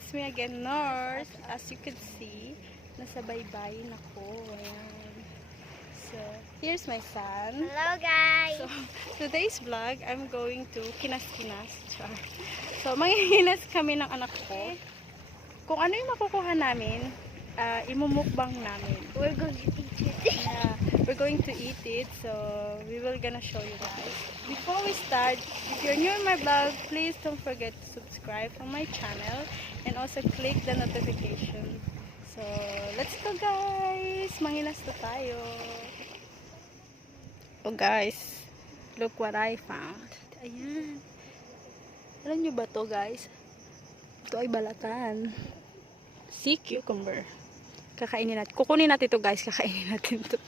it's me again, North. As you can see, nasa baybayin ako. Ayan. So, here's my son. Hello guys! So, today's vlog, I'm going to Kinas-Kinas. So, manghihinas kami ng anak ko. Kung ano yung makukuha namin, imumukbang namin. We're going to eat it. Yeah, we're going to eat it. So, we will gonna show you guys. Before we start, if you're new in my vlog, please don't forget to subscribe on my channel and also click the notification. So, let's go guys! Manghinas na tayo. Oh guys, look what I found. Ayan. Alam nyo ba to guys? Ito ay balatan. Sea cucumber. Kakainin natin. Kukunin natin to guys. Kakainin natin to.